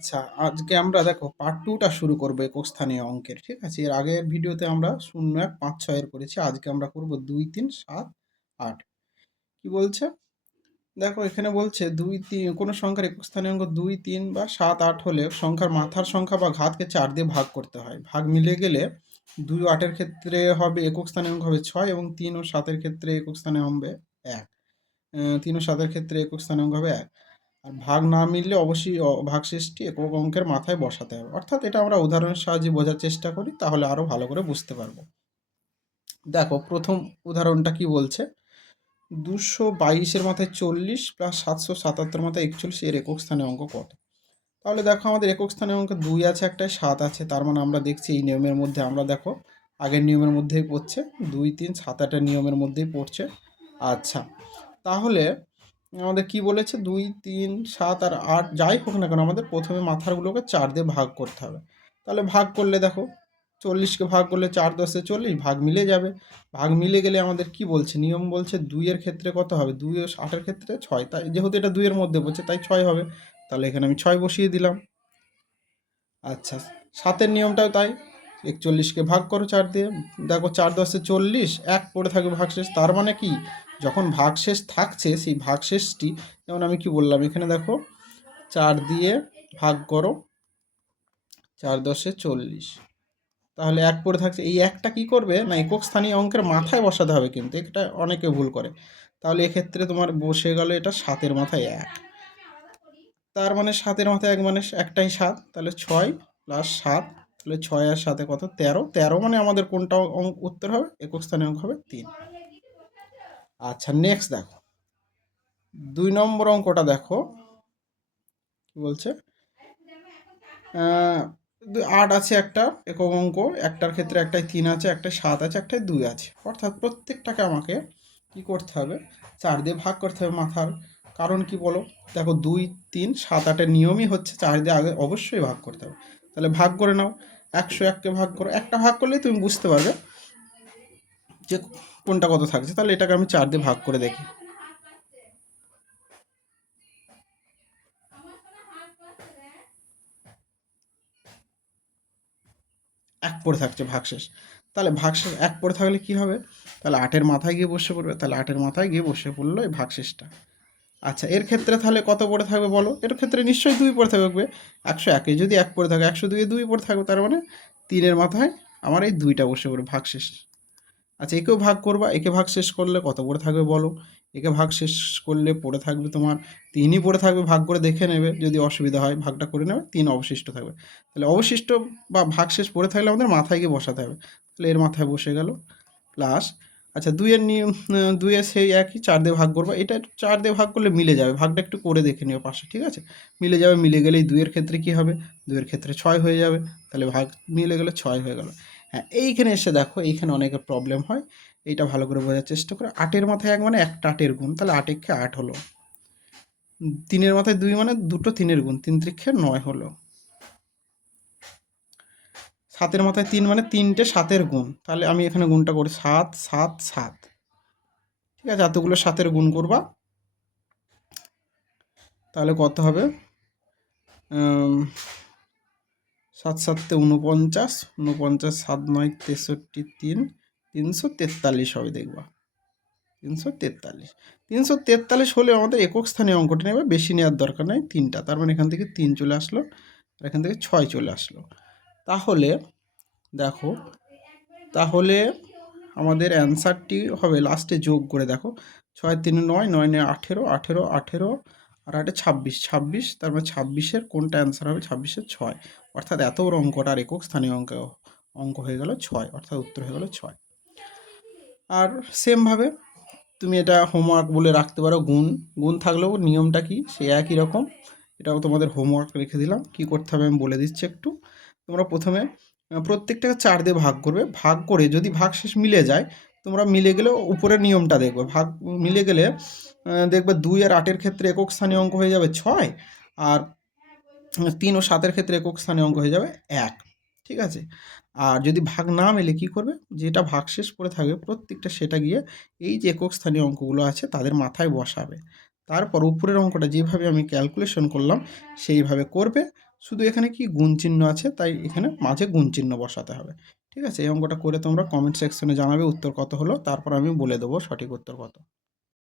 আচ্ছা আজকে আমরা দেখো পার্ট টুটা শুরু করব একক স্থানীয় অঙ্কের, ঠিক আছে? এর আগের ভিডিওতে আমরা শূন্য এক পাঁচ ছয়ের করেছি, আজকে আমরা করব দুই, তিন, সাত, আট। কি বলছে? দেখো এখানে বলছে দুই, তিন, কোনো সংখ্যার একক স্থানীয় অঙ্ক দুই, তিন বা সাত, আট হলে সংখ্যার মাথার সংখ্যা বা ঘাতকে চার দিয়ে ভাগ করতে হয়। ভাগ মিলে গেলে দুই আটের ক্ষেত্রে হবে একক স্থানীয় অঙ্ক হবে ছয় এবং তিন ও সাতের ক্ষেত্রে একক স্থানীয় হবে এক। তিন ও সাতের ক্ষেত্রে একক স্থানীয় অঙ্ক হবে এক। আর ভাগ না মিললে অবশ্যই অ- ভাগশেষটি একক অঙ্কের মাথায় বসাতে হবে। অর্থাৎ এটা আমরা উদাহরণের সাহায্যে বোঝার চেষ্টা করি, তাহলে আরও ভালো করে বুঝতে পারব। দেখো, প্রথম উদাহরণটা কি বলছে? দুশো বাইশের মাথায় চল্লিশ প্লাস সাতশো সাতাত্তর মাথায় একচল্লিশ, এর একক স্থানে অঙ্ক কত? তাহলে দেখো, আমাদের একক স্থানে অঙ্ক দুই আছে একটাই সাত আছে, তার মানে আমরা দেখছি এই নিয়মের মধ্যে আমরা দেখো, আগের নিয়মের মধ্যেই পড়ছে, দুই, তিন, সাত, আটের নিয়মের মধ্যেই পড়ছে। আচ্ছা তাহলে আমাদের কি বলেছে? দুই, তিন, সাত আর আট যাই হোক না কেন, আমাদের প্রথমে মাথারগুলোকে চার দিয়ে ভাগ করতে হবে। তাহলে ভাগ করলে দেখো, চল্লিশকে ভাগ করলে চার, দশে চল্লিশ, ভাগ মিলে যাবে। ভাগ মিলে গেলে আমাদের কি বলছে? নিয়ম বলছে দুইয়ের ক্ষেত্রে কত হবে? দুই আটের ক্ষেত্রে ছয়। তাই যেহেতু এটা দুইয়ের মধ্যে পড়ছে তাই ছয় হবে। তাহলে এখানে আমি ছয় বসিয়ে দিলাম। আচ্ছা সাতের নিয়মটাও তাই। একচল্লিশকে ভাগ করো চার দিয়ে। দেখো চার, দশে চল্লিশ, এক পড়ে থাকবে ভাগশেষ। তার মানে কি? যখন ভাগশেষ থাকছে, সেই ভাগশেষটি, যেমন আমি কি বললাম, এখানে দেখো, চার দিয়ে ভাগ করো, চার দশে চল্লিশ। তাহলে এক পড়ে থাকছে, এই একটা কি করবে? না, একক স্থানীয় অঙ্কের মাথায় বসাতে হবে কিন্তু, এটা অনেকে ভুল করে। তাহলে এক্ষেত্রে তোমার বসে গেল এটা সাতের মাথায় এক। তার মানে সাতের মাথায় এক মানে একটাই সাত, তাহলে ছয় প্লাস সাত, তাহলে ছয় আর সাথে কত? তেরো। তেরো মানে আমাদের কোনটা অঙ্ক উত্তর হবে? একক স্থানীয় অঙ্ক হবে তিন। আচ্ছা নেক্সট দেখো। দুই নম্বর অঙ্কটা দেখো। কি বলছে? আট আছে একটা একক অঙ্ক। একটার ক্ষেত্রে একটাই তিন আছে একটাই সাত আছে একটাই দুই আছে। অর্থাৎ প্রত্যেকটাকে আমাকে কি করতে হবে? চার দিয়ে ভাগ করতে হবে মাথার। কারণ কি বলো? দেখো, দুই, তিন, সাত, আটের নিয়মই হচ্ছে চার দিয়ে আগে অবশ্যই ভাগ করতে হবে। তাহলে ভাগ করে নাও। একশো এককে ভাগ করো। একটা ভাগ করলেই তুমি বুঝতে পারবে যে কোনটা কত থাকছে, তাহলে এটাকে আমি চার দিয়ে ভাগ করে দেখি। এক পড়ে থাকছে ভাগশেষ তাহলে ভাগশেষ এক পড়ে থাকলে কি হবে? তাহলে আটের মাথায় গিয়ে বসে পড়বে, তাহলে আটের মাথায় গিয়ে বসে পড়ল এই ভাগশেষটা আচ্ছা এর ক্ষেত্রে তাহলে কত পড়ে থাকবে বলো? এর ক্ষেত্রে নিশ্চয়ই দুই পড়ে থাকবে। একশো একে যদি এক পড়ে থাকে, একশো দুয়ে দুই পড়ে থাকবে, তার মানে তিনের মাথায় আমার এই দুইটা বসে পড়বে ভাগশেষ আচ্ছা একেও ভাগ করবা, একে ভাগ শেষ করলে কত পড়ে থাকবে বলো? একে ভাগ শেষ করলে পড়ে থাকবে তোমার তিনই পড়ে থাকবে, ভাগ করে দেখে নেবে, যদি অসুবিধা হয় ভাগটা করে নেবে, তিন অবশিষ্ট থাকবে। তাহলে অবশিষ্ট বা ভাগ শেষ পড়ে থাকলে আমাদের মাথায় গিয়ে বসাতে হবে। তাহলে এর মাথায় বসে গেল প্লাস আচ্ছা দুইয়ের নিয়ম, দুইয়ের সেই একই, চার দিয়ে ভাগ করব, এটা চার দিয়ে ভাগ করলে মিলে যাবে, ভাগটা একটু করে দেখে নিও পাশে, ঠিক আছে? মিলে যাবে, মিলে গেলেই দুইয়ের ক্ষেত্রে কি হবে? দুইয়ের ক্ষেত্রে ছয় হয়ে যাবে, তাহলে ভাগ মিলে গেলে ছয় হয়ে গেল। হ্যাঁ এইখানে এসে দেখো, এইখানে অনেকের প্রবলেম হয়। এইটা ভালো করে বোঝার চেষ্টা করে। আটের মাথায় এক মানে একটা আটের গুণ, তাহলে আট একে আট হলো? তিনের মাথায় দুই মানে দুটো তিনের গুণ, তিন ত্রিক্ষে নয় হলো। সাতের মাথায় তিন মানে তিনটে সাতের গুণ, তাহলে আমি এখানে গুণটা করি সাত সাত সাত। ঠিক আছে, এতগুলো সাতের গুণ করবা। তাহলে কত হবে? সাত সাতে উনপঞ্চাশ উনপঞ্চাশ সাত নয় তেষট্টি তিন, তিনশো তেতাল্লিশ হবে দেখবা। তিনশো তেতাল্লিশ। তিনশো তেতাল্লিশ হলে আমাদের একক স্থানীয় অঙ্কটা নেবে, বেশি নেওয়ার দরকার নেই, তিনটা। তার মানে এখান থেকে তিন চলে আসলো, আর এখান থেকে ছয় চলে আসলো। তাহলে দেখো, তাহলে আমাদের অ্যান্সারটি হবে, লাস্টে যোগ করে দেখো, ছয় তিন নয় নয় নয় আঠেরো আঠেরো আঠেরো আর আটে ছাব্বিশ ছাব্বিশ তার মানে ছাব্বিশের কোনটা অ্যান্সার হবে? ছাব্বিশের ছয়। অর্থাৎ এত বড় অঙ্কটা আর একক স্থানীয় অঙ্ক অঙ্ক হয়ে গেল ছয়, অর্থাৎ উত্তর হয়ে গেল ছয়। আর সেমভাবে তুমি এটা হোমওয়ার্ক বলে রাখতে পারো, গুণ। গুণ থাকলেও নিয়মটা কি? সে একই রকম। এটাও তোমাদের হোমওয়ার্ক রেখে দিলাম। কি করতে হবে আমি বলে দিচ্ছি একটু। তোমরা প্রথমে প্রত্যেকটাকে চার দিয়ে ভাগ করবে। ভাগ করে যদি ভাগ শেষ মিলে যায় তোমরা মিলে গেলে উপরের নিয়মটা দেখবে। ভাগ, মিলে গেলে দেখবে দুই আর আটের ক্ষেত্রে একক স্থানীয় অঙ্ক হয়ে যাবে ছয় আর তিন ও সাতের ক্ষেত্রে একক স্থানীয় অঙ্ক হয়ে যাবে এক। ঠিক আছে? আর যদি ভাগ না মেলে কি করবে? যেটা ভাগ শেষ করে থাকবে প্রত্যেকটা সেটা গিয়ে এই যে একক স্থানীয় অঙ্কগুলো আছে তাদের মাথায় বসাবে। তারপর উপরের অঙ্কটা যেভাবে আমি ক্যালকুলেশন করলাম সেইভাবে করবে। শুধু এখানে কি গুণ চিহ্ন আছে? তাই এখানে মাঝে গুণ চিহ্ন বসাতে হবে। ঠিক আছে? এই অঙ্কটা করে তোমরা কমেন্ট সেকশনে জানাবে, উত্তর কত হলো, তারপর আমি বলে দেবো সঠিক উত্তর কত।